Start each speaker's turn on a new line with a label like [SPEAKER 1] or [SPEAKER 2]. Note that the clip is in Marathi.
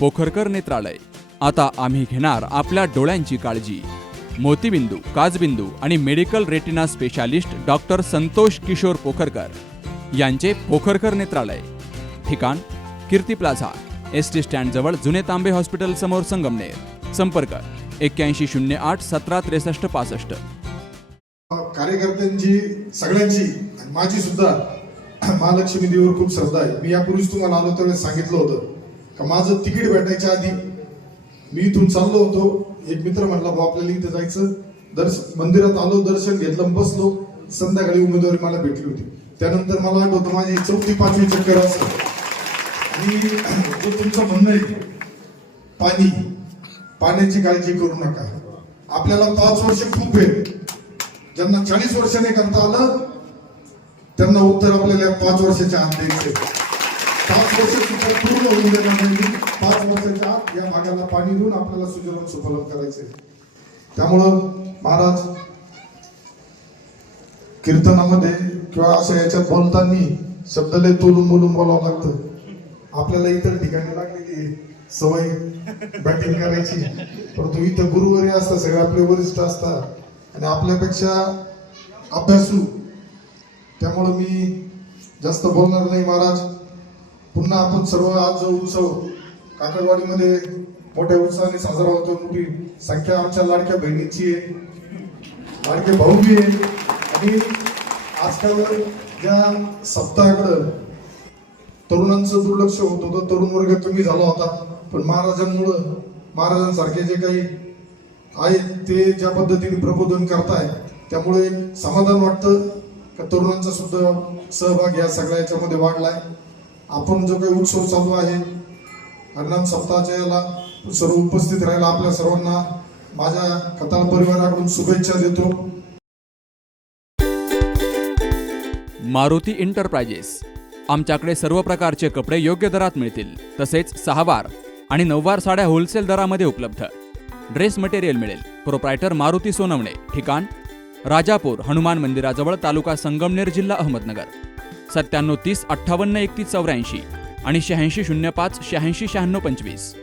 [SPEAKER 1] पोखरकर नेत्रालय. आता आम्ही घेणार आपल्या डोळ्यांची काळजी. मोतीबिंदू काजबिंदू आणि medical retina specialist doctor Santosh Kishor Pokharkar यांचे पोखरकर नेत्रालय. ठिकाण Kirti plaza S T stand जवळ जुने तांबे हॉस्पिटल समोर संगमनेर. संपर्क एक्क्याऐंशी शून्य आठ सतरा त्रेसष्ट पासष्ट.
[SPEAKER 2] कार्यकर्त्यांची सगळ्यांची माझी सुद्धा महालक्ष्मी देवीवर खूप श्रद्धा आहे. मी यापूर्वीच तुम्हाला आलो त्यावेळेस सांगितलं होतं. का माझं तिकीट भेटायच्या आधी मी इथून चाललो होतो. एक मित्र म्हणला भाऊ आपल्याला इथे जायचं. दर्श मंदिरात आलो दर्शन घेतलं बसलो. संध्याकाळी उमेदवारी मला भेटली होती. त्यानंतर मला आठवतं माझी चौथी पाचवी चक्कर असं. आणि जो तुमचं म्हणणं आहे पाणी पाण्याची काळजी करू नका. आपल्याला पाच वर्ष खूप आहे ज्यांना चाळीस वर्षाने करता आलं त्यांना उत्तर आपल्याला पाच वर्षाच्या आत द्यायचंय पाच वर्ष पूर्ण होऊन देणार नाही पाच वर्षाच्या आत या भागाला पाणी देऊन आपल्याला सुजलन सुफलन करायचे त्यामुळं महाराज कीर्तनामध्ये किंवा असं याच्यात बोलताना शब्द लय तोलून बोलून बोलावं लागतं. आपल्याला इतर ठिकाणी लागलेली सवय बॅटिंग करायची. परंतु इथं गुरुवारी असतात सगळे आपले वरिष्ठ असतात. आणि आपल्यापेक्षा अभ्यासू. त्यामुळं मी जास्त बोलणार नाही महाराज. पुन्हा आपण सर्व आज जो उत्सव काकडवाडीमध्ये मोठ्या उत्साहाने साजरा होतो मोठी संख्या आमच्या लाडक्या बहिणीची आहे लाडके भाऊ बी आहे. आणि आजकाल ज्या सप्ताहाकडं तरुणांचं दुर्लक्ष होत होतं तरुण वर्ग कमी झाला होता पण महाराजांमुळं महाराजांसारखे जे काही आहेत ते ज्या पद्धतीने प्रबोधन करताय त्यामुळे समाधान वाटतं का तरुणांचा सुद्धा सहभाग या सगळ्या याच्यामध्ये वाढलाय? आपण जो काही उत्सव चालू आहे हरिनाम सप्ताहाच्या याला सर्व उपस्थित राहायला आपल्या सर्वांना माझ्या कथाळ परिवाराकडून शुभेच्छा देतो.
[SPEAKER 1] मारुती इंटरप्राइजेस आमच्याकडे सर्व प्रकारचे कपडे योग्य दरात मिळतील तसेच सहावार आणि नऊवार साड्या होलसेल दरामध्ये उपलब्ध. ड्रेस मटेरियल मिळेल. प्रोप्रायटर मारुती सोनवणे ठिकाण राजापूर हनुमान मंदिराजवळ तालुका संगमनेर जिल्हा अहमदनगर. सत्त्याण्णव तीस अठ्ठावन्न एकतीस चौऱ्याऐंशी आणि शहाऐंशी शून्य पाच शहाऐंशी शहाण्णव पंचवीस.